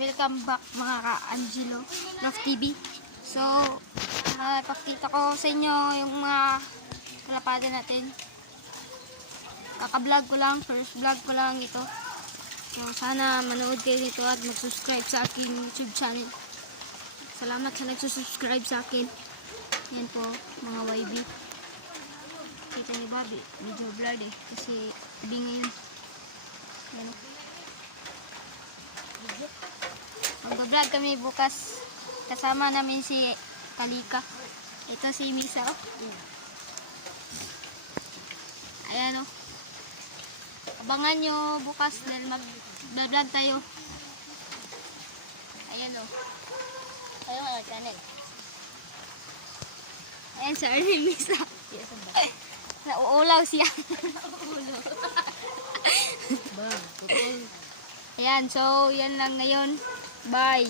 Welcome back mga ka-Angelo Love TV. So, ipakita ko sa inyo yung mga kalapada natin. Kaka-vlog ko lang, first vlog ko lang ito. So, sana manood kayo nito at mag-subscribe sa aking YouTube channel. Salamat sa nagsusubscribe sa akin. Yan po, mga YB. Kita ni Bobby, medyo blurred eh. Kasi tabi ngayon. Yan o. Mag-vlog kami bukas. Kasama namin si Kalika. Ito si Misa. Ayan o. Abangan nyo bukas dahil mag-vlog tayo. Ayan o. Kayo ka channel. Ayan si Arnel Misa. Nauulaw siya. Ayan, so yan lang ngayon. Bye.